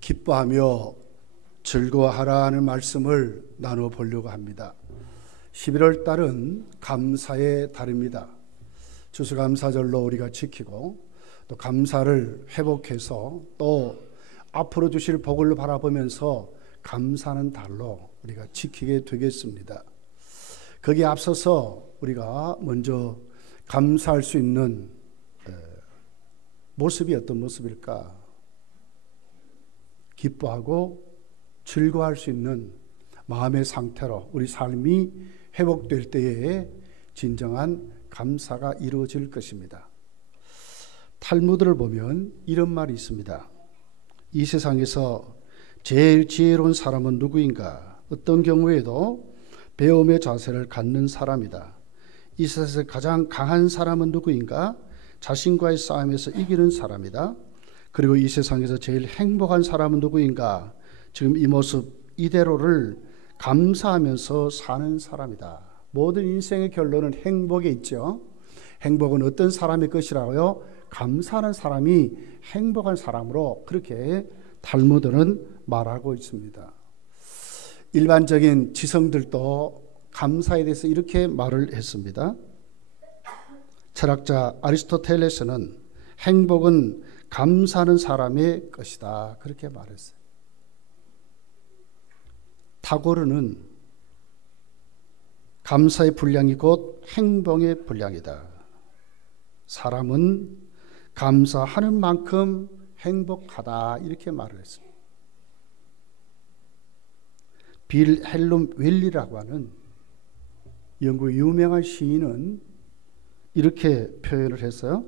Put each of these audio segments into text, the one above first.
기뻐하며 즐거워하라는 말씀을 나누어 보려고 합니다. 11월 달은 감사의 달입니다. 추수감사절로 우리가 지키고 또 감사를 회복해서 또 앞으로 주실 복을 바라보면서 감사하는 달로 우리가 지키게 되겠습니다. 거기에 앞서서 우리가 먼저 감사할 수 있는 모습이 어떤 모습일까? 기뻐하고 즐거워할 수 있는 마음의 상태로 우리 삶이 회복될 때에 진정한 감사가 이루어질 것입니다. 탈무드를 보면 이런 말이 있습니다. 이 세상에서 제일 지혜로운 사람은 누구인가? 어떤 경우에도 배움의 자세를 갖는 사람이다. 이 세상에서 가장 강한 사람은 누구인가? 자신과의 싸움에서 이기는 사람이다. 그리고 이 세상에서 제일 행복한 사람은 누구인가? 지금 이 모습 이대로를 감사하면서 사는 사람이다. 모든 인생의 결론은 행복에 있죠. 행복은 어떤 사람의 것이라고요? 감사하는 사람이 행복한 사람으로 그렇게 탈무드는 말하고 있습니다. 일반적인 지성들도 감사에 대해서 이렇게 말을 했습니다. 철학자 아리스토텔레스는 행복은 감사하는 사람의 것이다. 그렇게 말했어요. 타고르는 감사의 분량이 곧 행복의 분량이다. 사람은 감사하는 만큼 행복하다. 이렇게 말을 했습니다. 빌헬름 웰리라고 하는 영국의 유명한 시인은 이렇게 표현을 했어요.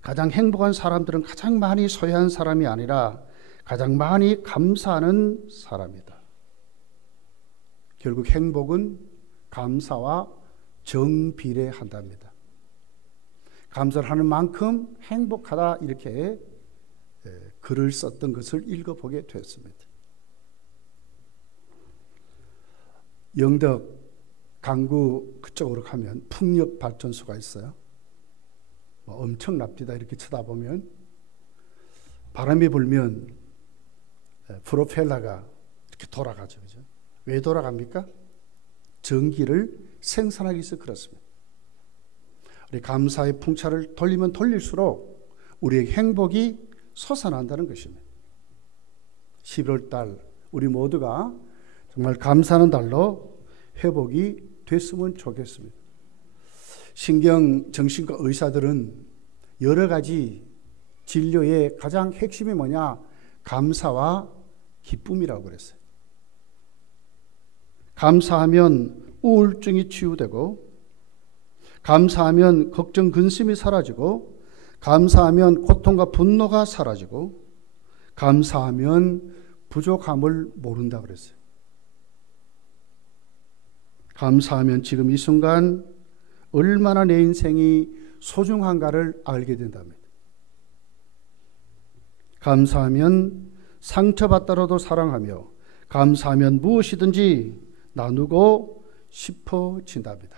가장 행복한 사람들은 가장 많이 소유한 사람이 아니라 가장 많이 감사하는 사람이다. 결국 행복은 감사와 정비례한답니다. 감사를 하는 만큼 행복하다 이렇게 글을 썼던 것을 읽어보게 되었습니다. 영덕 강구 그쪽으로 가면 풍력 발전소가 있어요. 엄청납니다. 이렇게 쳐다보면 바람이 불면 프로펠러가 이렇게 돌아가죠. 그죠? 왜 돌아갑니까? 전기를 생산하기 위해서 그렇습니다. 우리 감사의 풍차를 돌리면 돌릴수록 우리의 행복이 솟아난다는 것입니다. 11월 달 우리 모두가 정말 감사하는 달로 회복이 됐으면 좋겠습니다. 신경 정신과 의사들은 여러 가지 진료의 가장 핵심이 뭐냐? 감사와 기쁨이라고 그랬어요. 감사하면 우울증이 치유되고, 감사하면 걱정 근심이 사라지고, 감사하면 고통과 분노가 사라지고, 감사하면 부족함을 모른다 그랬어요. 감사하면 지금 이 순간 얼마나 내 인생이 소중한가를 알게 된답니다. 감사하면 상처받더라도 사랑하며, 감사하면 무엇이든지 나누고 싶어진답니다.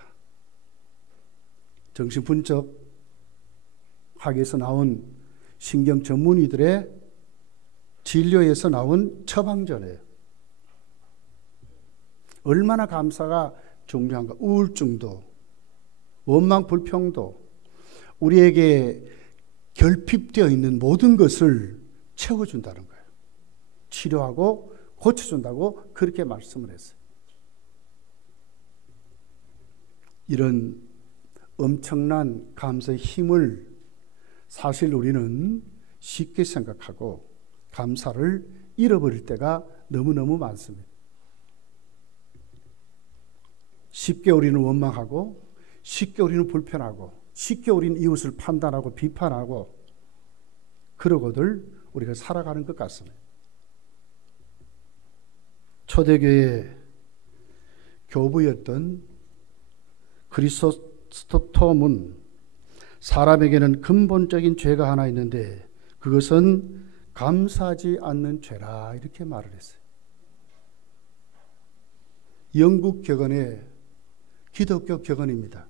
정신분석 학에서 나온 신경 전문의들의 진료에서 나온 처방전이에요. 얼마나 감사가 중요한가. 우울증도 원망 불평도 우리에게 결핍되어 있는 모든 것을 채워준다는 거예요. 치료하고 고쳐준다고 그렇게 말씀을 했어요. 이런 엄청난 감사의 힘을 사실 우리는 쉽게 생각하고 감사를 잃어버릴 때가 너무너무 많습니다. 쉽게 우리는 원망하고, 쉽게 우리는 불편하고, 쉽게 우리는 이웃을 판단하고 비판하고 그러고들 우리가 살아가는 것 같습니다. 초대교회 교부였던 크리소스토톰은 사람에게는 근본적인 죄가 하나 있는데 그것은 감사하지 않는 죄라 이렇게 말을 했어요. 영국 격언의 기독교 격언입니다.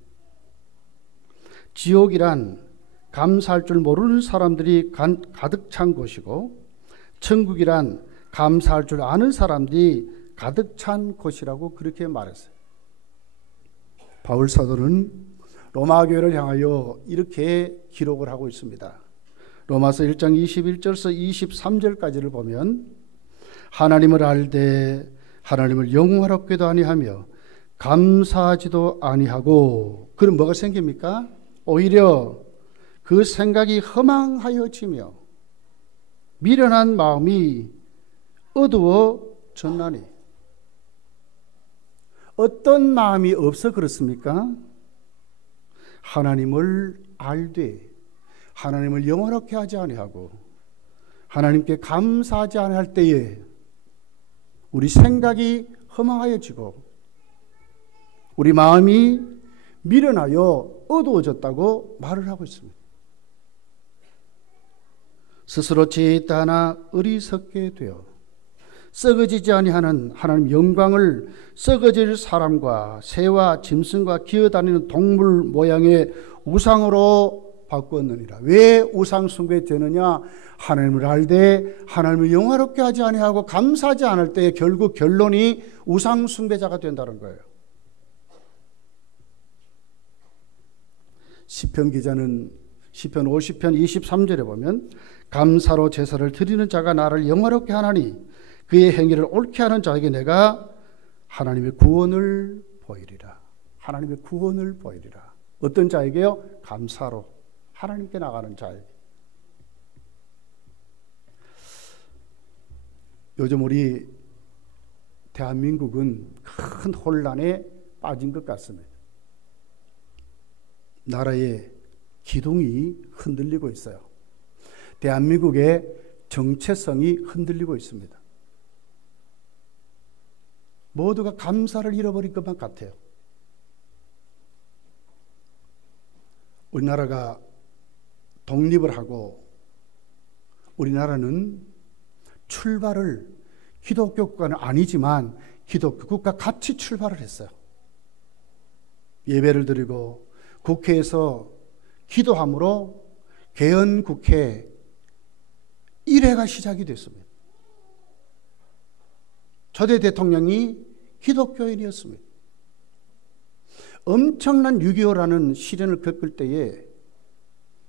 지옥이란 감사할 줄 모르는 사람들이 가득 찬 곳이고, 천국이란 감사할 줄 아는 사람들이 가득 찬 곳이라고 그렇게 말했어요. 바울 사도는 로마 교회를 향하여 이렇게 기록을 하고 있습니다. 로마서 1장 21절에서 23절까지를 보면, 하나님을 알되 하나님을 영화롭게도 아니하며 감사하지도 아니하고, 그럼 뭐가 생깁니까? 오히려 그 생각이 허망하여지며 미련한 마음이 어두워졌나니. 어떤 마음이 없어 그렇습니까? 하나님을 알되 하나님을 영화롭게 하지 아니하고 하나님께 감사하지 아니할 때에 우리 생각이 허망하여지고 우리 마음이 미련하여 어두워졌다고 말을 하고 있습니다. 스스로 지혜있다 하나 어리석게 되어 썩어지지 아니하는 하나님 영광을 썩어질 사람과 새와 짐승과 기어다니는 동물 모양의 우상으로 바꾸었느니라. 왜 우상 숭배되느냐? 하나님을 알되 하나님을 영화롭게 하지 아니하고 감사하지 않을 때 결국 결론이 우상 숭배자가 된다는 거예요. 시편 기자는 시편 50편 23절에 보면, 감사로 제사를 드리는 자가 나를 영화롭게 하나니 그의 행위를 옳게 하는 자에게 내가 하나님의 구원을 보이리라. 하나님의 구원을 보이리라. 어떤 자에게요? 감사로 하나님께 나가는 자에게. 요즘 우리 대한민국은 큰 혼란에 빠진 것 같습니다. 나라의 기둥이 흔들리고 있어요. 대한민국의 정체성이 흔들리고 있습니다. 모두가 감사를 잃어버린 것만 같아요. 우리나라가 독립을 하고 우리나라는 출발을 기독교 국가는 아니지만 기독교 국가 같이 출발을 했어요. 예배를 드리고 국회에서 기도함으로 개헌국회 1회가 시작이 됐습니다. 초대 대통령이 기독교인이었습니다. 엄청난 6.25라는 시련을 겪을 때에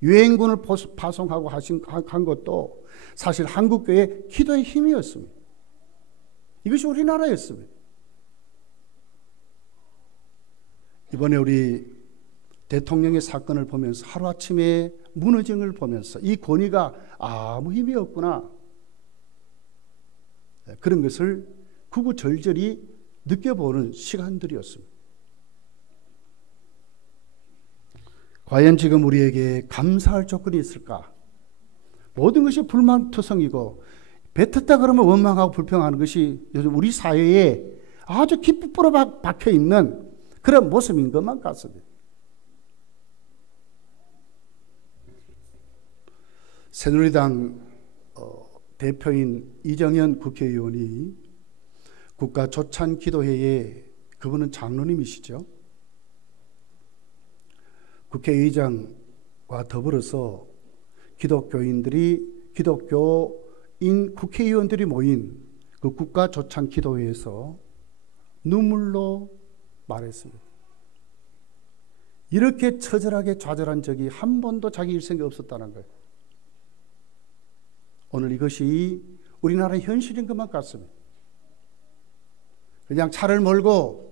유엔군을 파송하고 한 것도 사실 한국교회의 기도의 힘이었습니다. 이것이 우리나라였습니다. 이번에 우리 대통령의 사건을 보면서 하루아침에 무너진 걸 보면서 이 권위가 아무 힘이 없구나, 그런 것을 구구절절히 느껴보는 시간들이었습니다. 과연 지금 우리에게 감사할 조건이 있을까? 모든 것이 불만투성이고 뱉었다 그러면 원망하고 불평하는 것이 요즘 우리 사회에 아주 깊이 뿌려 박혀 있는 그런 모습인 것만 같습니다. 새누리당 대표인 이정현 국회의원이 국가조찬기도회에, 그분은 장로님이시죠, 국회의장과 더불어서 기독교인 국회의원들이 모인 그 국가조찬기도회에서 눈물로 말했습니다. 이렇게 처절하게 좌절한 적이 한 번도 자기 일생에 없었다는 거예요. 오늘 이것이 우리나라의 현실인 것만 같습니다. 그냥 차를 몰고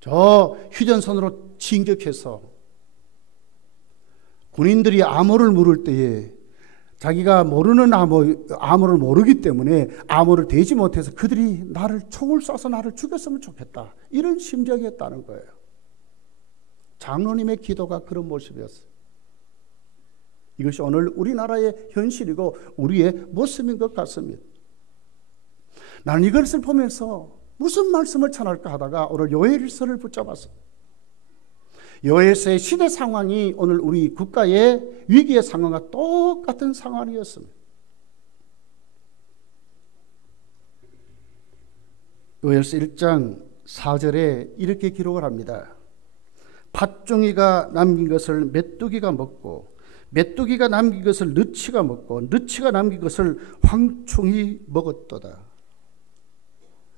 저 휴전선으로 진격해서 군인들이 암호를 물을 때에 자기가 모르는 암호를 모르기 때문에 암호를 대지 못해서 그들이 나를 총을 쏴서 나를 죽였으면 좋겠다, 이런 심정이었다는 거예요. 장로님의 기도가 그런 모습이었어요. 이것이 오늘 우리나라의 현실이고 우리의 모습인 것 같습니다. 나는 이것을 보면서 무슨 말씀을 전할까 하다가 오늘 요엘서를 붙잡았어요. 요엘서의 시대 상황이 오늘 우리 국가의 위기의 상황과 똑같은 상황이었습니다. 요엘서 1장 4절에 이렇게 기록을 합니다. 팥종이가 남긴 것을 메뚜기가 먹고 메뚜기가 남긴 것을 느치가 먹고 느치가 남긴 것을 황충이 먹었도다.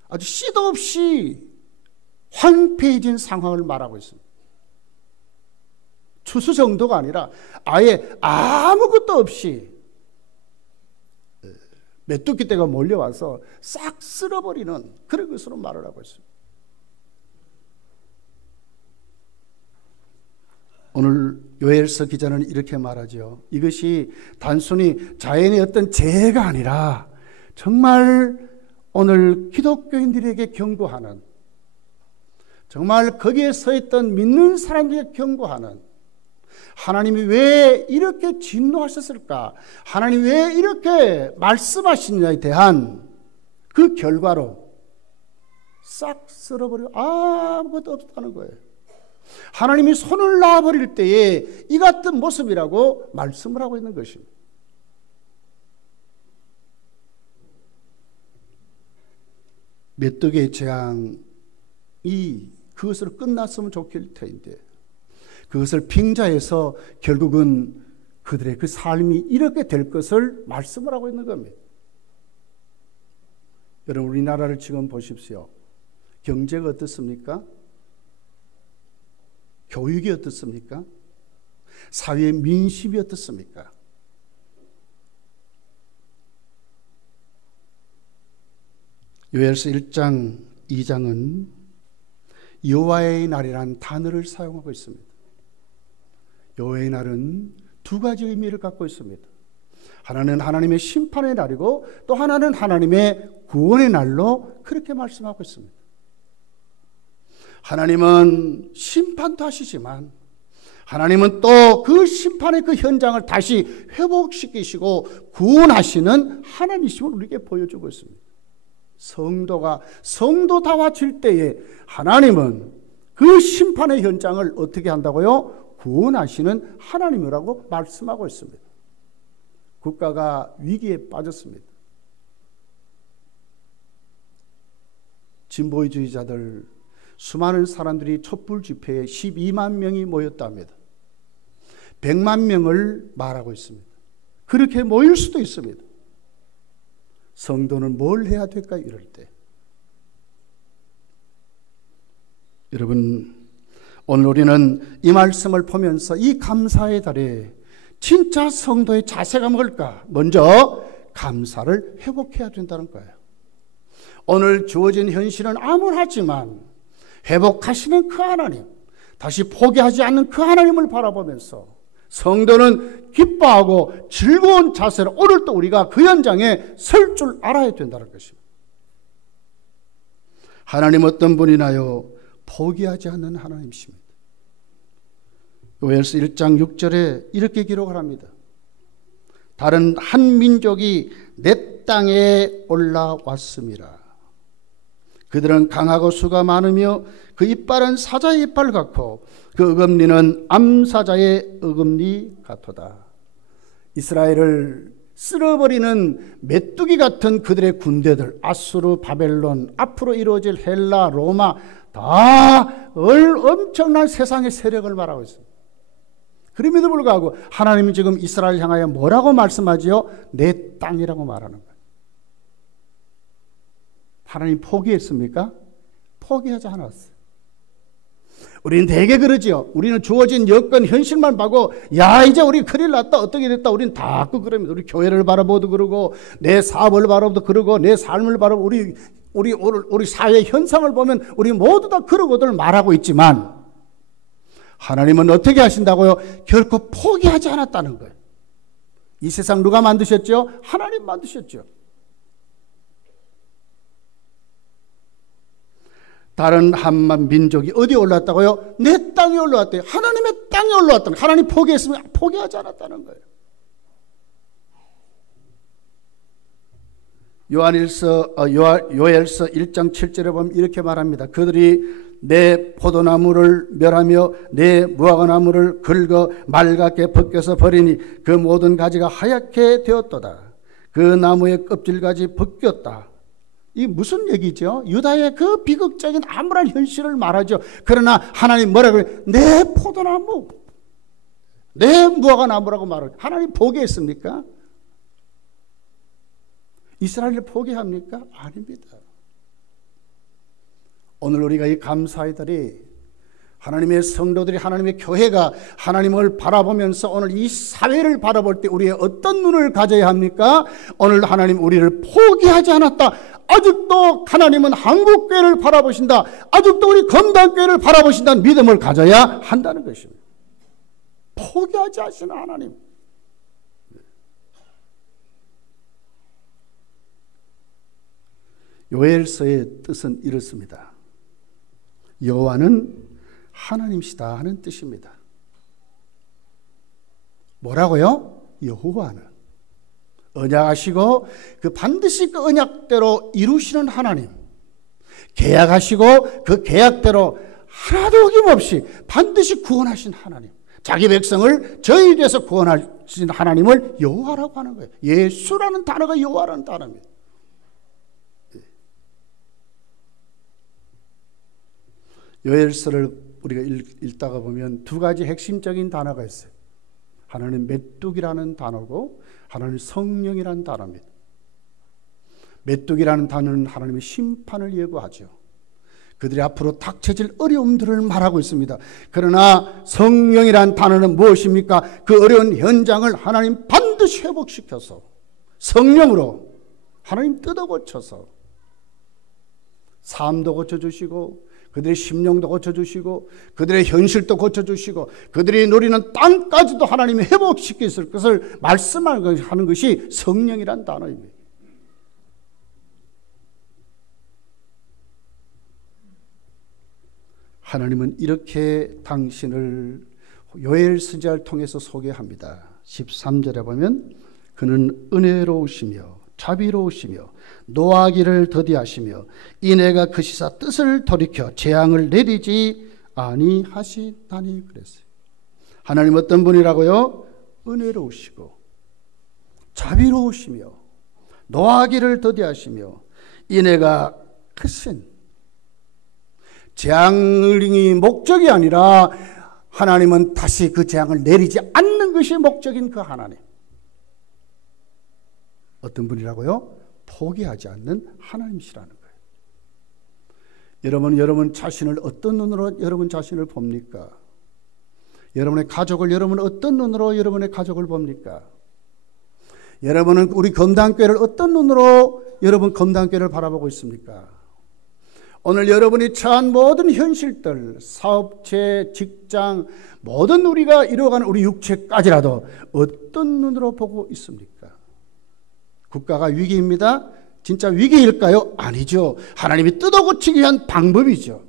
아주 씨도 없이 황폐해진 상황을 말하고 있습니다. 추수 정도가 아니라 아예 아무것도 없이 메뚜기 떼가 몰려와서 싹 쓸어버리는 그런 것으로 말을 하고 있습니다. 오늘 요엘서 기자는 이렇게 말하죠. 이것이 단순히 자연의 어떤 재해가 아니라 정말 오늘 기독교인들에게 경고하는, 정말 거기에 서 있던 믿는 사람들에게 경고하는, 하나님이 왜 이렇게 진노하셨을까? 하나님이 왜 이렇게 말씀하시느냐에 대한 그 결과로 싹 쓸어버리고 아무것도 없다는 거예요. 하나님이 손을 놔버릴 때에 이 같은 모습이라고 말씀을 하고 있는 것입니다. 메뚜기의 재앙이 그것으로 끝났으면 좋길 텐데 그것을 빙자해서 결국은 그들의 그 삶이 이렇게 될 것을 말씀을 하고 있는 겁니다. 여러분, 우리나라를 지금 보십시오. 경제가 어떻습니까? 교육이 어떻습니까? 사회의 민심이 어떻습니까? 요엘서 1장 2장은 여호와의 날이라는 단어를 사용하고 있습니다. 여호와의 날은 두 가지 의미를 갖고 있습니다. 하나는 하나님의 심판의 날이고 또 하나는 하나님의 구원의 날로 그렇게 말씀하고 있습니다. 하나님은 심판도 하시지만 하나님은 또 그 심판의 그 현장을 다시 회복시키시고 구원하시는 하나님이심을 우리에게 보여주고 있습니다. 성도가 성도다워질 때에 하나님은 그 심판의 현장을 어떻게 한다고요? 구원하시는 하나님이라고 말씀하고 있습니다. 국가가 위기에 빠졌습니다. 진보주의자들 수많은 사람들이 촛불 집회에 12만 명이 모였답니다. 100만 명을 말하고 있습니다. 그렇게 모일 수도 있습니다. 성도는 뭘 해야 될까요? 이럴 때 여러분, 오늘 우리는 이 말씀을 보면서 이 감사의 달에 진짜 성도의 자세가 뭘까? 먼저 감사를 회복해야 된다는 거예요. 오늘 주어진 현실은 암울하지만 회복하시는 그 하나님, 다시 포기하지 않는 그 하나님을 바라보면서 성도는 기뻐하고 즐거운 자세로 오늘 또 우리가 그 현장에 설 줄 알아야 된다는 것입니다. 하나님 어떤 분이나요? 포기하지 않는 하나님이십니다. 요엘서 1장 6절에 이렇게 기록을 합니다. 다른 한 민족이 내 땅에 올라왔음이라. 그들은 강하고 수가 많으며 그 이빨은 사자의 이빨 같고 그 어금니는 암사자의 어금니 같도다. 이스라엘을 쓸어버리는 메뚜기 같은 그들의 군대들, 아수르, 바벨론, 앞으로 이루어질 헬라, 로마 다 엄청난 세상의 세력을 말하고 있습니다. 그럼에도 불구하고 하나님이 지금 이스라엘 향하여 뭐라고 말씀하지요? 내 땅이라고 말하는 거예요. 하나님 포기했습니까? 포기하지 않았어요. 우리는 대개 그러지요. 우리는 주어진 여건 현실만 보고 야 이제 우리 큰일 났다 어떻게 됐다 우리는 다 그럽니다. 우리 교회를 바라보도 그러고 내 사업을 바라보도 그러고 내 삶을 바라보고 우리 사회 현상을 보면 우리 모두 다 그러고들 말하고 있지만 하나님은 어떻게 하신다고요? 결코 포기하지 않았다는 거예요. 이 세상 누가 만드셨죠? 하나님 만드셨죠. 다른 한만 민족이 어디에 올라왔다고요? 내 땅에 올라왔대요. 하나님의 땅에 올라왔다는 거예요. 하나님 포기했으면 포기하지 않았다는 거예요. 요엘서 1장 7절에 보면 이렇게 말합니다. 그들이 내 포도나무를 멸하며 내 무화과나무를 긁어 맑게 벗겨서 버리니 그 모든 가지가 하얗게 되었도다. 그 나무의 껍질까지 벗겼다. 이 무슨 얘기죠? 유다의 그 비극적인 암울한 현실을 말하죠. 그러나 하나님 뭐라고 그래요? 내 포도나무, 내 무화과 나무라고 말하죠. 하나님 포기했습니까? 이스라엘을 포기합니까? 아닙니다. 오늘 우리가 이 감사의들이 하나님의 성도들이, 하나님의 교회가 하나님을 바라보면서 오늘 이 사회를 바라볼 때 우리의 어떤 눈을 가져야 합니까? 오늘 하나님 우리를 포기하지 않았다. 아직도 하나님은 한국교회를 바라보신다. 아직도 우리 건단교회를 바라보신다는 믿음을 가져야 한다는 것입니다. 포기하지 않으시는 하나님. 요엘서의 뜻은 이렇습니다. 여호와는 하나님이시다 하는 뜻입니다. 뭐라고요? 여호와는 언약하시고 그 반드시 그 언약대로 이루시는 하나님, 계약하시고 그 계약대로 하나도 어김없이 반드시 구원하신 하나님, 자기 백성을 저희에 대해서 구원하신 하나님을 여호와라고 하는 거예요. 예수라는 단어가 여호와라는 단어입니다. 요엘서를 우리가 읽다가 보면 두 가지 핵심적인 단어가 있어요. 하나는 메뚜기라는 단어고 하나는 성령이라는 단어입니다. 메뚜기라는 단어는 하나님의 심판을 예고하죠. 그들이 앞으로 닥쳐질 어려움들을 말하고 있습니다. 그러나 성령이라는 단어는 무엇입니까? 그 어려운 현장을 하나님 반드시 회복시켜서 성령으로 하나님 뜯어고쳐서 삶도 고쳐주시고 그들의 심령도 고쳐주시고 그들의 현실도 고쳐주시고 그들이 누리는 땅까지도 하나님이 회복시켰을 것을 말씀하는 것이 성령이란 단어입니다. 하나님은 이렇게 당신을 요엘 선지자를 통해서 소개합니다. 13절에 보면 그는 은혜로우시며 자비로우시며 노하기를 더디하시며 이내가 그 시사 뜻을 돌이켜 재앙을 내리지 아니하시다니 그랬어요. 하나님 어떤 분이라고요? 은혜로우시고 자비로우시며 노하기를 더디하시며 이내가 크신 재앙이 목적이 아니라 하나님은 다시 그 재앙을 내리지 않는 것이 목적인 그 하나님. 어떤 분이라고요? 포기하지 않는 하나님이시라는 거예요. 여러분 자신을 어떤 눈으로 여러분 자신을 봅니까? 여러분의 가족을 여러분 어떤 눈으로 여러분의 가족을 봅니까? 여러분은 우리 검단교회를 어떤 눈으로 여러분 검단교회를 바라보고 있습니까? 오늘 여러분이 처한 모든 현실들, 사업체, 직장, 모든 우리가 이루어가는 우리 육체까지라도 어떤 눈으로 보고 있습니까? 국가가 위기입니다. 진짜 위기일까요? 아니죠. 하나님이 뜯어고치기 위한 방법이죠.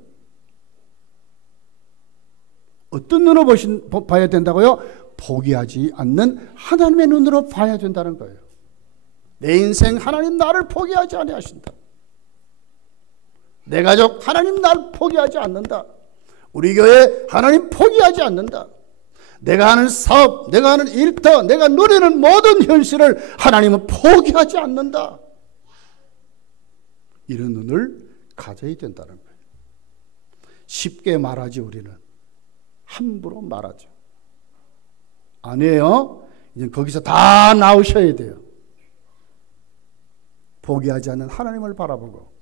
어떤 눈으로 봐야 된다고요? 포기하지 않는 하나님의 눈으로 봐야 된다는 거예요. 내 인생 하나님 나를 포기하지 아니하신다. 내 가족 하나님 나를 포기하지 않는다. 우리 교회 하나님 포기하지 않는다. 내가 하는 사업, 내가 하는 일터, 내가 누리는 모든 현실을 하나님은 포기하지 않는다. 이런 눈을 가져야 된다는 거예요. 쉽게 말하지 우리는. 함부로 말하죠. 아니에요. 이제 거기서 다 나오셔야 돼요. 포기하지 않는 하나님을 바라보고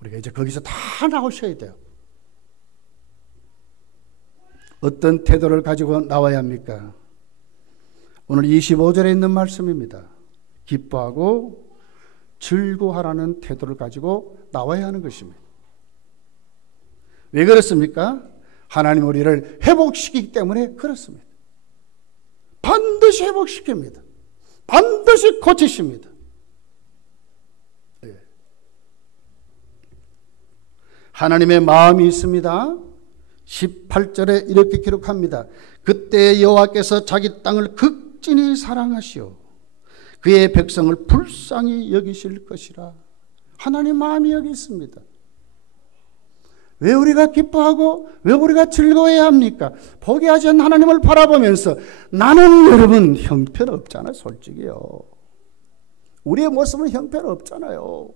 우리가 이제 거기서 다 나오셔야 돼요. 어떤 태도를 가지고 나와야 합니까? 오늘 25절에 있는 말씀입니다. 기뻐하고 즐거워하라는 태도를 가지고 나와야 하는 것입니다. 왜 그렇습니까? 하나님 우리를 회복시키기 때문에 그렇습니다. 반드시 회복시킵니다. 반드시 고치십니다. 하나님의 마음이 있습니다. 18절에 이렇게 기록합니다. 그때 여호와께서 자기 땅을 극진히 사랑하시오 그의 백성을 불쌍히 여기실 것이라. 하나님 마음이 여기 있습니다. 왜 우리가 기뻐하고 왜 우리가 즐거워해야 합니까? 포기하지 않는 하나님을 바라보면서 나는 여러분 형편없잖아요. 솔직히요. 우리의 모습은 형편없잖아요.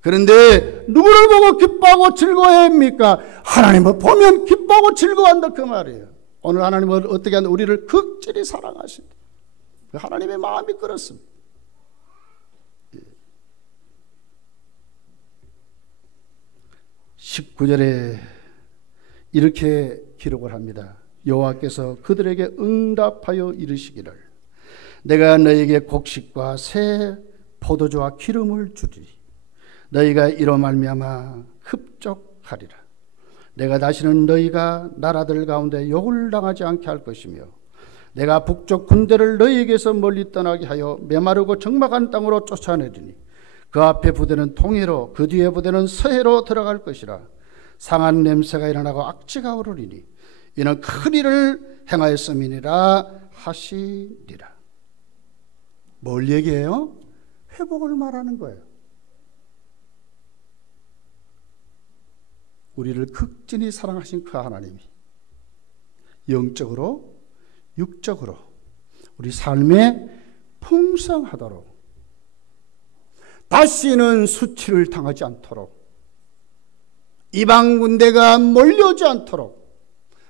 그런데 누구를 보고 기뻐하고 즐거워해야 합니까? 하나님을 보면 기뻐하고 즐거워한다 그 말이에요. 오늘 하나님은 어떻게 하는데 우리를 극진히 사랑하신다. 하나님의 마음이 그렇습니다. 19절에 이렇게 기록을 합니다. 여호와께서 그들에게 응답하여 이르시기를 내가 너희에게 곡식과 새 포도주와 기름을 주리니 너희가 이로 말미암아 흡족하리라. 내가 다시는 너희가 나라들 가운데 욕을 당하지 않게 할 것이며 내가 북쪽 군대를 너희에게서 멀리 떠나게 하여 메마르고 적막한 땅으로 쫓아내리니 그 앞에 부대는 동해로 그 뒤에 부대는 서해로 들어갈 것이라. 상한 냄새가 일어나고 악취가 오르리니 이는 큰 일을 행하였음이니라 하시리라. 뭘 얘기해요? 회복을 말하는 거예요. 우리를 극진히 사랑하신 그 하나님이 영적으로 육적으로 우리 삶에 풍성하도록 다시는 수치를 당하지 않도록 이방 군대가 몰려오지 않도록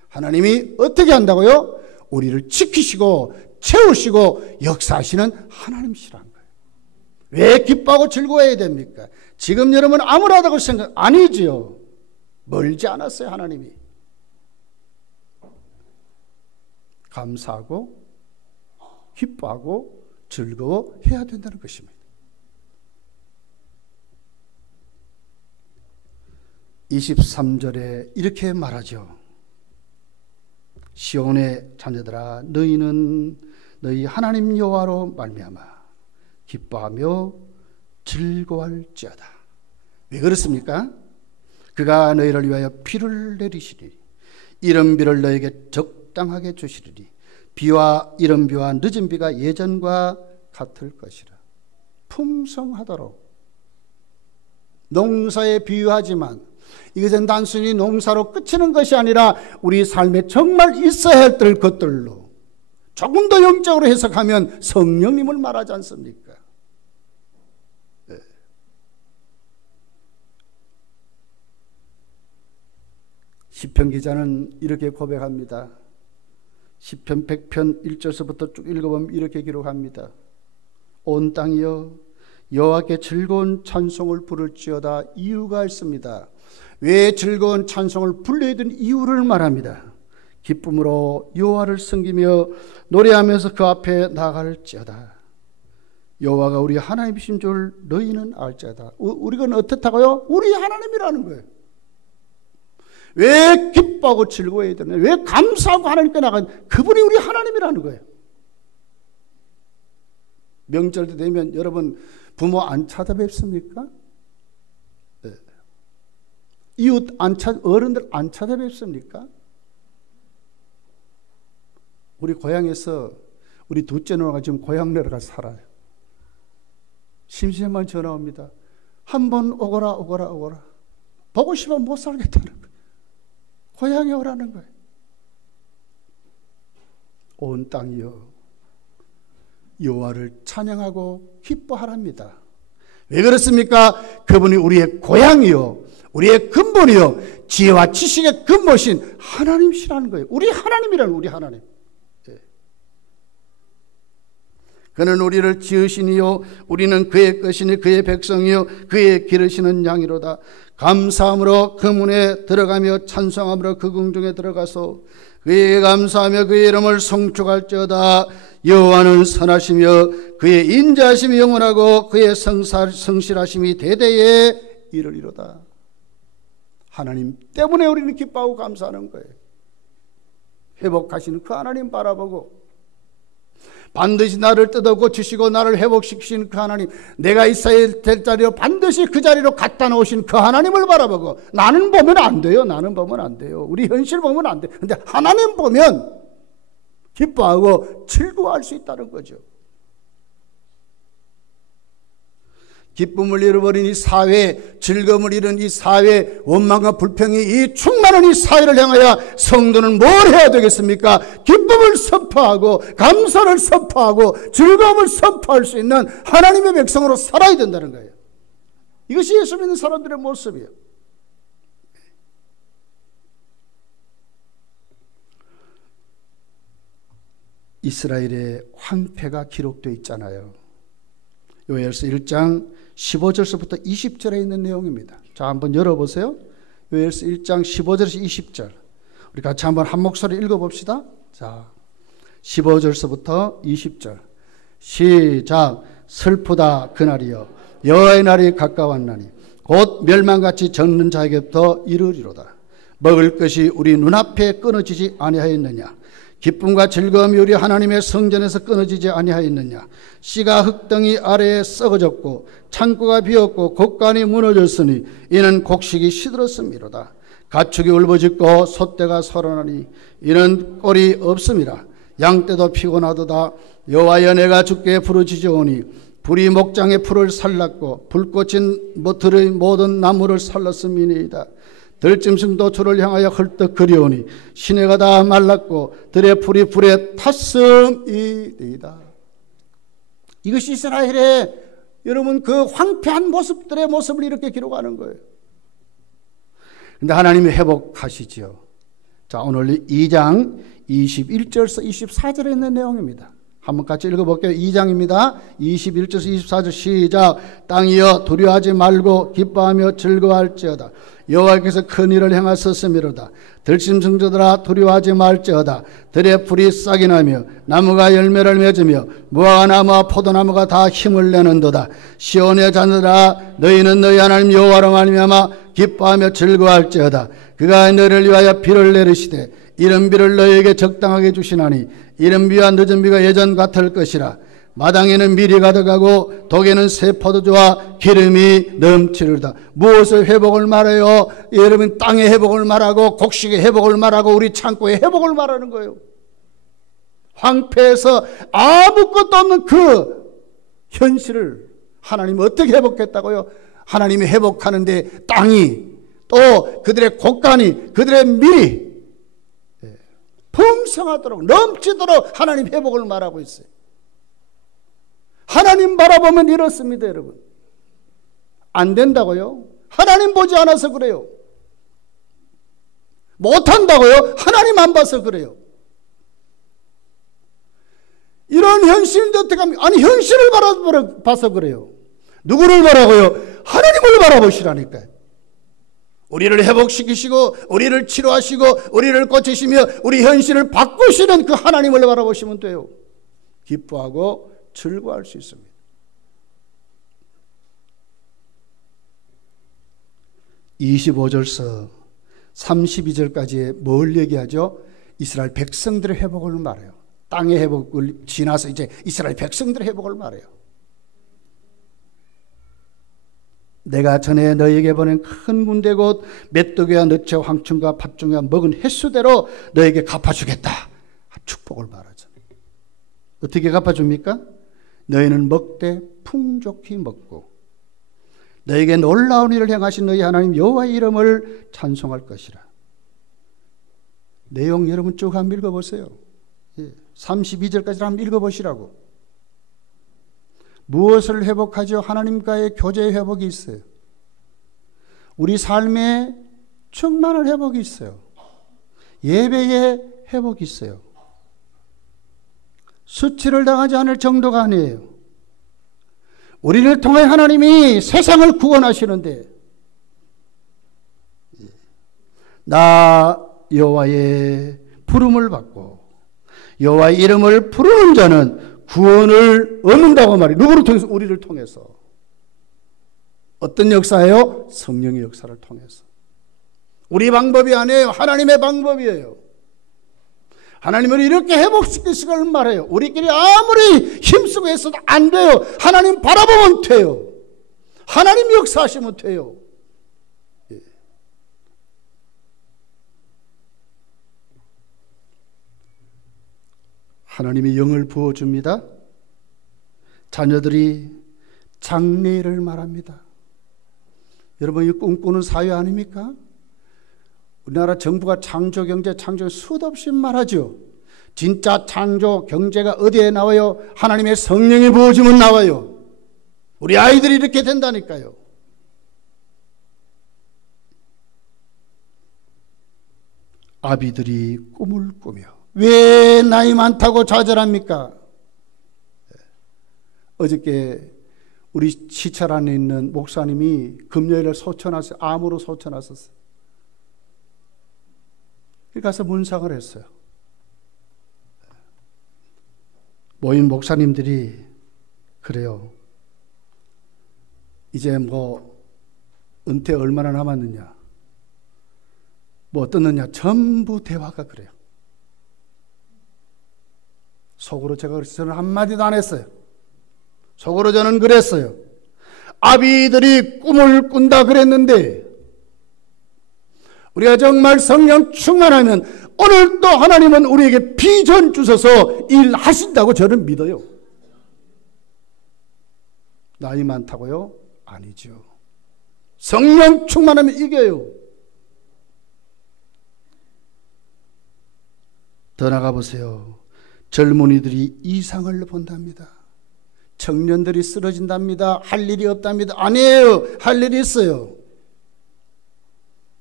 하나님이 어떻게 한다고요? 우리를 지키시고 채우시고 역사하시는 하나님이시라는 거예요. 왜 기뻐하고 즐거워해야 됩니까? 지금 여러분 암울하다고 생각 아니지요. 멀지 않았어요. 하나님이. 감사하고 기뻐하고 즐거워해야 된다는 것입니다. 23절에 이렇게 말하죠. 시온의 자녀들아 너희는 너희 하나님 여호와로 말미암아 기뻐하며 즐거워할지어다. 왜 그렇습니까? 그가 너희를 위하여 비를 내리시리니 이른 비를 너희에게 적당하게 주시리니 비와 이른 비와 늦은 비가 예전과 같을 것이라. 풍성하도록 농사에 비유하지만 이것은 단순히 농사로 그치는 것이 아니라 우리 삶에 정말 있어야 할 것들로 조금 더 영적으로 해석하면 성령님을 말하지 않습니까? 네. 시편 기자는 이렇게 고백합니다. 시편 100편 1절서부터 쭉 읽어보면 이렇게 기록합니다. 온 땅이여 여호와께 즐거운 찬송을 부를지어다. 이유가 있습니다. 왜 즐거운 찬송을 불러야 되는 이유를 말합니다. 기쁨으로 여호와를 섬기며 노래하면서 그 앞에 나갈지어다. 여호와가 우리 하나님이신 줄 너희는 알지어다. 우리가 어떻다고요? 우리 하나님이라는 거예요. 왜 기뻐하고 즐거워해야 되냐? 왜 감사하고 하나님께 나가는 그분이 우리 하나님이라는 거예요. 명절 때 되면 여러분 부모 안 찾아뵙습니까? 네. 이웃 어른들 안 찾아뵙습니까? 우리 고향에서 우리 둘째 누나가 지금 고향 내려가 살아요. 심심하면 전화 옵니다. 한번 오거라. 보고 싶으면 못 살겠다는 거예요. 고향에 오라는 거예요. 온 땅이여 여호와를 찬양하고 기뻐하랍니다. 왜 그렇습니까? 그분이 우리의 고향이요 우리의 근본이요 지혜와 지식의 근본이신 하나님이시라는 거예요. 우리 하나님이라는 우리 하나님. 네. 그는 우리를 지으시니요 우리는 그의 것이니 그의 백성이요 그의 기르시는 양이로다. 감사함으로 그 문에 들어가며 찬송함으로 그 궁중에 들어가서 그에게 감사하며 그의 이름을 송축할지어다. 여호와는 선하시며 그의 인자하심이 영원하고 그의 성실하심이 대대에 이르리로다. 하나님 때문에 우리는 기뻐하고 감사하는 거예요. 회복하시는 그 하나님 바라보고 반드시 나를 뜯어 고치시고 나를 회복시키시는 그 하나님, 내가 있어야 될 자리로 반드시 그 자리로 갖다 놓으신 그 하나님을 바라보고 나는 보면 안 돼요. 나는 보면 안 돼요. 우리 현실 보면 안 돼요. 근데 하나님 보면 기뻐하고 즐거워할 수 있다는 거죠. 기쁨을 잃어버린 이 사회, 즐거움을 잃은 이 사회, 원망과 불평이 이 충만한 이 사회를 향하여 성도는 뭘 해야 되겠습니까? 기쁨을 선포하고 감사를 선포하고 즐거움을 선포할 수 있는 하나님의 백성으로 살아야 된다는 거예요. 이것이 예수 믿는 사람들의 모습이에요. 이스라엘의 황폐가 기록되어 있잖아요. 요엘서 1장 15절서부터 20절에 있는 내용입니다. 자, 한번 열어보세요. 요엘서 1장 15절에서 20절. 우리 같이 한번 한 목소리 읽어봅시다. 자, 15절서부터 20절. 시작. 슬프다 그날이여, 여호와의 날이 가까웠나니 곧 멸망같이 적는 자에게부터 이르리로다. 먹을 것이 우리 눈앞에 끊어지지 아니하였느냐? 기쁨과 즐거움이 우리 하나님의 성전에서 끊어지지 아니하였느냐? 씨가 흙덩이 아래에 썩어졌고 창고가 비었고 곡간이 무너졌으니 이는 곡식이 시들었음이로다. 가축이 울부짖고 소떼가 설하나니 이는 꼴이 없음이라. 양떼도 피곤하도다. 여호와여, 내가 주께 부르짖으오니 불이 목장의 풀을 살랐고 불꽃인 들의 모든 나무를 살랐음이니이다. 들짐승도 주를 향하여 헐떡 그리오니 시내가 다 말랐고 들의 풀이 불에 탔음이니이다. 이것이 이스라엘의 여러분 그 황폐한 모습들의 모습을 이렇게 기록하는 거예요. 그런데 하나님이 회복하시지요. 자, 오늘 2장 21절에서 24절에 있는 내용입니다. 한번 같이 읽어볼게요. 2장입니다. 21절에서 24절 시작. 땅이여 두려워하지 말고 기뻐하며 즐거워할지어다. 여호와께서 큰 일을 행하셨음이로다. 들짐승들아 두려워하지 말지어다. 들의 풀이 싹이 나며 나무가 열매를 맺으며 무화과 나무와 포도나무가 다 힘을 내는도다. 시온의 자녀들아, 너희는 너희 하나님 여호와로 말미암아 기뻐하며 즐거워할지어다. 그가 너희를 위하여 비를 내리시되 이른 비를 너희에게 적당하게 주시나니 이른 비와 늦은 비가 예전 같을 것이라. 마당에는 밀이 가득하고 독에는 새 포도주와 기름이 넘치르다. 무엇을 회복을 말해요? 여러분, 땅의 회복을 말하고 곡식의 회복을 말하고 우리 창고의 회복을 말하는 거예요. 황폐해서 아무것도 없는 그 현실을 하나님이 어떻게 회복했다고요? 하나님이 회복하는데 땅이 또 그들의 곡간이 그들의 밀이 풍성하도록 넘치도록 하나님 회복을 말하고 있어요. 하나님 바라보면 이렇습니다, 여러분. 안 된다고요? 하나님 보지 않아서 그래요. 못한다고요? 하나님 안 봐서 그래요. 이런 현실인데 어떻게 합니까? 아니, 현실을 봐서 그래요. 누구를 바라고요? 하나님을 바라보시라니까요. 우리를 회복시키시고 우리를 치료하시고 우리를 고치시며 우리 현실을 바꾸시는 그 하나님을 바라보시면 돼요. 기뻐하고 즐거워할 수 있습니다. (25절서) 32절까지 뭘 얘기하죠? 이스라엘 백성들의 회복을 말해요. 땅의 회복을 지나서 이제 이스라엘 백성들의 회복을 말해요. 내가 전에 너희에게 보낸 큰 군대 곧 메뚜기와 너치와 황충과 팥중이와 먹은 횟수대로 너희에게 갚아주겠다. 축복을 말하죠. 어떻게 갚아줍니까? 너희는 먹되 풍족히 먹고 너희에게 놀라운 일을 행하신 너희 하나님 여호와의 이름을 찬송할 것이라. 내용 여러분 쭉 한번 읽어보세요. 32절까지 한번 읽어보시라고. 무엇을 회복하죠? 하나님과의 교제의 회복이 있어요. 우리 삶에 충만한 회복이 있어요. 예배의 회복이 있어요. 수치를 당하지 않을 정도가 아니에요. 우리를 통해 하나님이 세상을 구원하시는데 나 여호와의 부름을 받고 여호와의 이름을 부르는 자는 구원을 얻는다고 말이에요. 누구를 통해서? 우리를 통해서. 어떤 역사예요? 성령의 역사를 통해서. 우리 방법이 아니에요. 하나님의 방법이에요. 하나님은 이렇게 회복시키시길 말해요. 우리끼리 아무리 힘쓰고 했어도 안 돼요. 하나님 바라보면 돼요. 하나님 역사하시면 돼요. 하나님이 영을 부어줍니다. 자녀들이 장래를 말합니다. 여러분, 이 꿈꾸는 사회 아닙니까? 우리나라 정부가 창조 경제, 창조 수도 없이 말하죠. 진짜 창조 경제가 어디에 나와요? 하나님의 성령이 부어주면 나와요. 우리 아이들이 이렇게 된다니까요. 아비들이 꿈을 꾸며 왜 나이 많다고 좌절합니까? 어저께 우리 시찰 안에 있는 목사님이 금요일에 소천하셨어요. 암으로 소천하셨어요. 가서 문상을 했어요. 모인 목사님들이 그래요. 이제 뭐 은퇴 얼마나 남았느냐, 뭐 어떻느냐, 전부 대화가 그래요. 속으로 제가 그래서 저는 한마디도 안 했어요. 속으로 저는 그랬어요. 아비들이 꿈을 꾼다 그랬는데 우리가 정말 성령 충만하면 오늘도 하나님은 우리에게 비전 주셔서 일하신다고 저는 믿어요. 나이 많다고요? 아니죠. 성령 충만하면 이겨요. 더 나가 보세요. 젊은이들이 이상을 본답니다. 청년들이 쓰러진답니다. 할 일이 없답니다. 아니에요. 할 일이 있어요.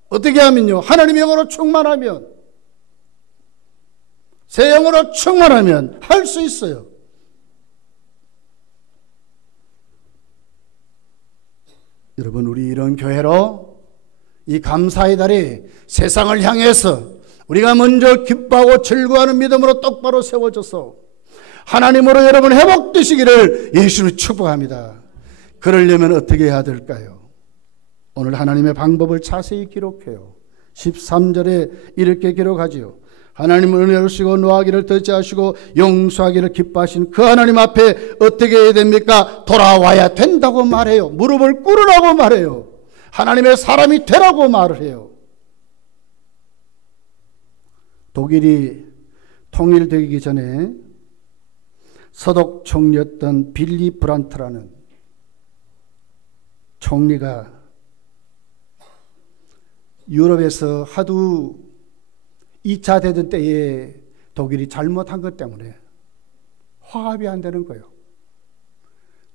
어떻게 하면요? 하나님의 영으로 충만하면, 새 영으로 충만하면 할 수 있어요. 여러분, 우리 이런 교회로 이 감사의 달에 세상을 향해서 우리가 먼저 기뻐하고 즐거워하는 믿음으로 똑바로 세워져서 하나님으로 여러분 회복되시기를 예수로 축복합니다. 그러려면 어떻게 해야 될까요? 오늘 하나님의 방법을 자세히 기록해요. 13절에 이렇게 기록하지요. 하나님은 은혜를 주시고 노하기를 더지하시고 용서하기를 기뻐하신 그 하나님 앞에 어떻게 해야 됩니까? 돌아와야 된다고 말해요. 무릎을 꿇으라고 말해요. 하나님의 사람이 되라고 말을 해요. 독일이 통일되기 전에 서독 총리였던 빌리 브란트라는 총리가 유럽에서 하도 2차 대전 때에 독일이 잘못한 것 때문에 화합이 안 되는 거예요.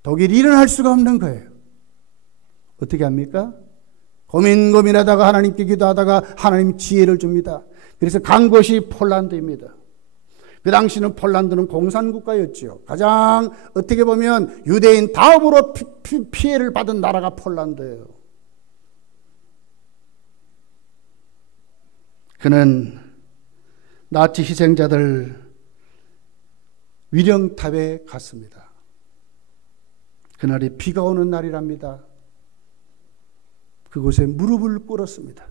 독일이 일어날 수가 없는 거예요. 어떻게 합니까? 고민하다가 하나님께 기도하다가 하나님 지혜를 줍니다. 그래서 간 곳이 폴란드입니다. 그 당시는 폴란드는 공산국가였죠. 가장 어떻게 보면 유대인 다음으로 피해를 받은 나라가 폴란드예요. 그는 나치 희생자들 위령탑에 갔습니다. 그날이 비가 오는 날이랍니다. 그곳에 무릎을 꿇었습니다.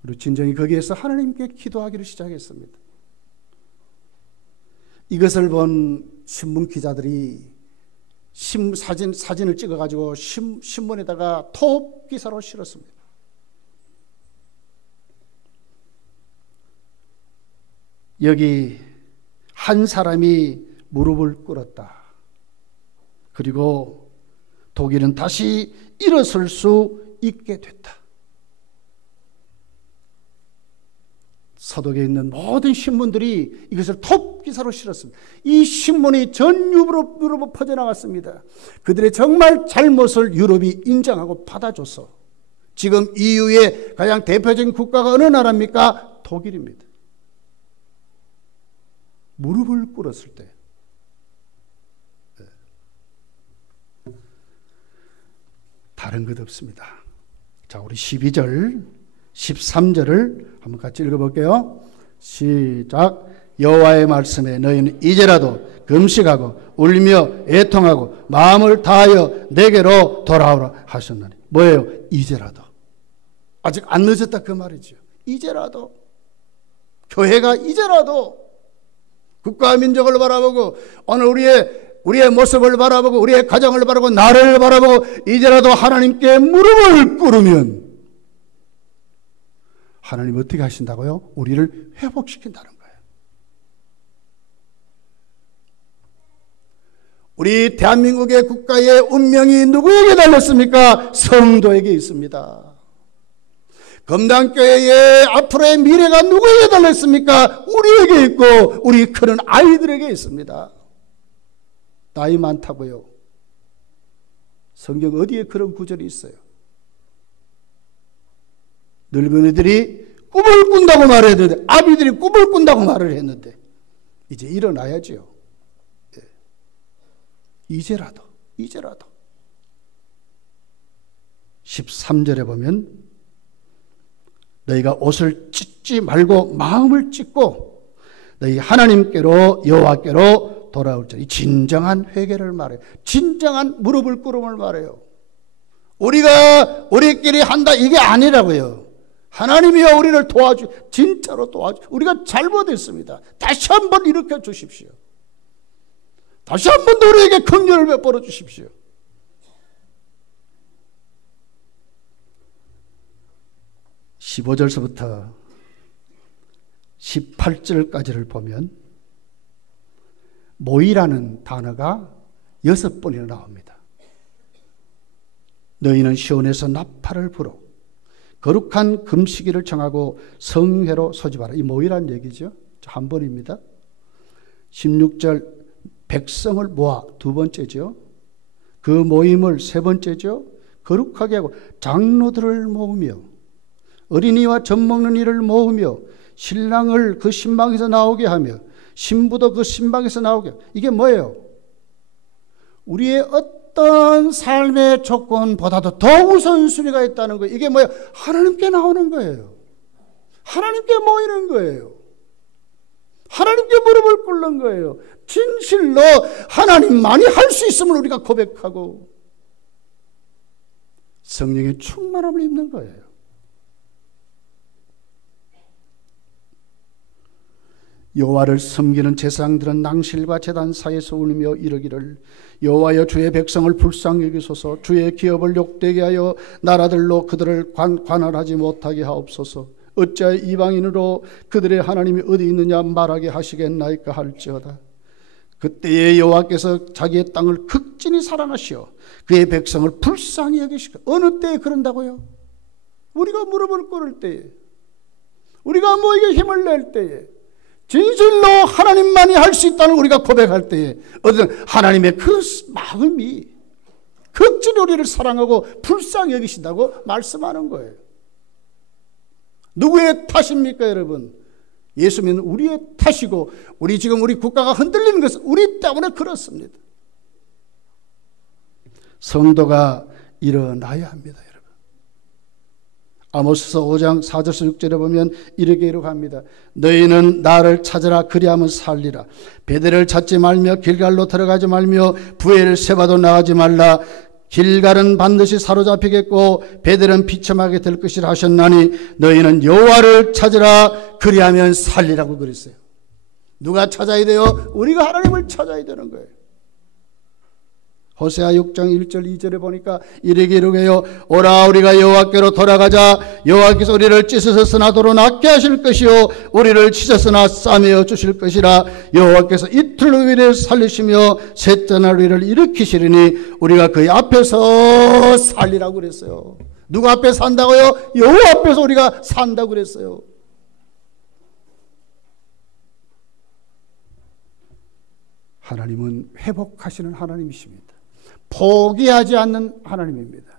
그리고 진정히 거기에서 하나님께 기도하기를 시작했습니다. 이것을 본 신문 기자들이 사진을 찍어가지고 신문에다가 톱 기사로 실었습니다. 여기 한 사람이 무릎을 꿇었다. 그리고 독일은 다시 일어설 수 있게 됐다. 서독에 있는 모든 신문들이 이것을 톱 기사로 실었습니다. 이 신문이 전 유럽으로 퍼져나갔습니다. 그들의 정말 잘못을 유럽이 인정하고 받아줘서 지금 EU의 가장 대표적인 국가가 어느 나라입니까? 독일입니다. 무릎을 꿇었을 때 다른 것 없습니다. 자, 우리 12절 13절을 한번 같이 읽어볼게요. 시작. 여호와의 말씀에 너희는 이제라도 금식하고 울며 애통하고 마음을 다하여 내게로 돌아오라 하셨나니. 뭐예요? 이제라도. 아직 안 늦었다 그 말이죠. 이제라도. 교회가 이제라도 국가와 민족을 바라보고 오늘 우리의 모습을 바라보고 우리의 가정을 바라보고 나를 바라보고 이제라도 하나님께 무릎을 꿇으면 하나님 어떻게 하신다고요? 우리를 회복시킨다는 거예요. 우리 대한민국의 국가의 운명이 누구에게 달렸습니까? 성도에게 있습니다. 검단교회의 앞으로의 미래가 누구에게 달렸습니까? 우리에게 있고 우리 크는 아이들에게 있습니다. 나이 많다고요. 성경 어디에 그런 구절이 있어요? 늙은이들이 꿈을 꾼다고 말했는데, 아비들이 꿈을 꾼다고 말을 했는데 이제 일어나야지요. 예. 이제라도 13절에 보면 너희가 옷을 찢지 말고 마음을 찢고 너희 하나님께로 여호와께로 돌아올 때, 이 진정한 회개를 말해요. 진정한 무릎을 꿇음을 말해요. 우리가 우리끼리 한다 이게 아니라고요. 하나님이여 우리를 진짜로 우리가 잘못했습니다. 다시 한번 일으켜 주십시오. 다시 한번 우리에게 긍휼을 베풀어 주십시오. (15절서부터) 18절까지를 보면 모이라는 단어가 6번이나 나옵니다. 너희는 시온에서 나팔을 불어 거룩한 금식일을 정하고 성회로 소집하라. 이 모이란 얘기죠. 한 번입니다. 16절 백성을 모아 두 번째죠. 그 모임을 세 번째죠. 거룩하게 하고 장로들을 모으며 어린이와 젖 먹는 이를 모으며 신랑을 그 신방에서 나오게 하며 신부도 그 신방에서 나오게. 이게 뭐예요? 우리의 어떤 삶의 조건보다도 더 우선순위가 있다는 거예요. 이게 뭐예요? 하나님께 나오는 거예요. 하나님께 모이는 거예요. 하나님께 무릎을 꿇는 거예요. 진실로 하나님만이 할 수 있음을 우리가 고백하고 성령의 충만함을 입는 거예요. 여호와를 섬기는 제사장들은 낭실과 제단 사이에서 울며 이르기를 여호와여 주의 백성을 불쌍히 여기소서. 주의 기업을 욕되게 하여 나라들로 그들을 관할하지 못하게 하옵소서. 어찌하여 이방인으로 그들의 하나님이 어디 있느냐 말하게 하시겠나이까 할지어다. 그때에 여호와께서 자기의 땅을 극진히 사랑하시어 그의 백성을 불쌍히 여기시고. 어느 때에 그런다고요? 우리가 무릎을 꿇을 때에, 우리가 모이게 힘을 낼 때에, 진실로 하나님만이 할 수 있다는 우리가 고백할 때에 어떤 하나님의 그 마음이 극진히 우리를 사랑하고 불쌍히 여기신다고 말씀하는 거예요. 누구의 탓입니까, 여러분? 예수 믿는 우리의 탓이고, 우리 국가가 흔들리는 것은 우리 때문에 그렇습니다. 성도가 일어나야 합니다, 여러분. 아모스서 5장 4절에서 6절에 보면 이렇게 합니다. 너희는 나를 찾으라 그리하면 살리라. 베델을 찾지 말며 길갈로 들어가지 말며 부엘을 세바도 나가지 말라. 길갈은 반드시 사로잡히겠고 베델은 비참하게 될 것이라 하셨나니 너희는 여호와를 찾으라 그리하면 살리라고 그랬어요. 누가 찾아야 돼요? 우리가 하나님을 찾아야 되는 거예요. 호세아 6장 1절 2절에 보니까 이르기로게요. 오라 우리가 여호와께로 돌아가자. 여호와께서 우리를 찢으셨으나 도로 낫게 하실 것이요 우리를 치셨으나 싸매어 주실 것이라. 여호와께서 이틀 후에 살리시며 셋째 날 우리를 일으키시리니 우리가 그의 앞에서 살리라고 그랬어요. 누가 앞에 산다고요? 여호와 앞에서 우리가 산다고 그랬어요. 하나님은 회복하시는 하나님이십니다. 포기하지 않는 하나님입니다.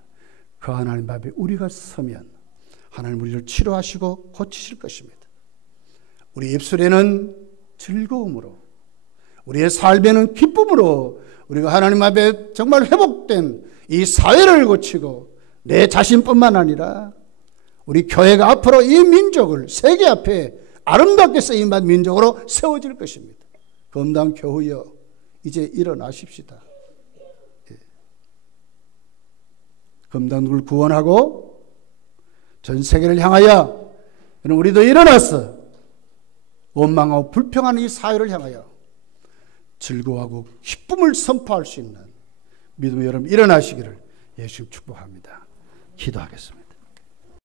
그 하나님 앞에 우리가 서면 하나님 우리를 치료하시고 고치실 것입니다. 우리 입술에는 즐거움으로, 우리의 삶에는 기쁨으로 우리가 하나님 앞에 정말 회복된 이 사회를 고치고 내 자신뿐만 아니라 우리 교회가 앞으로 이 민족을 세계 앞에 아름답게 쓰임받은 민족으로 세워질 것입니다. 검단 교회여 이제 일어나십시다. 검단국을 구원하고 전 세계를 향하여 우리도 일어났어. 원망하고 불평하는 이 사회를 향하여 즐거워하고 기쁨을 선포할 수 있는 믿음의 여러분 일어나시기를 예수 축복합니다. 기도하겠습니다.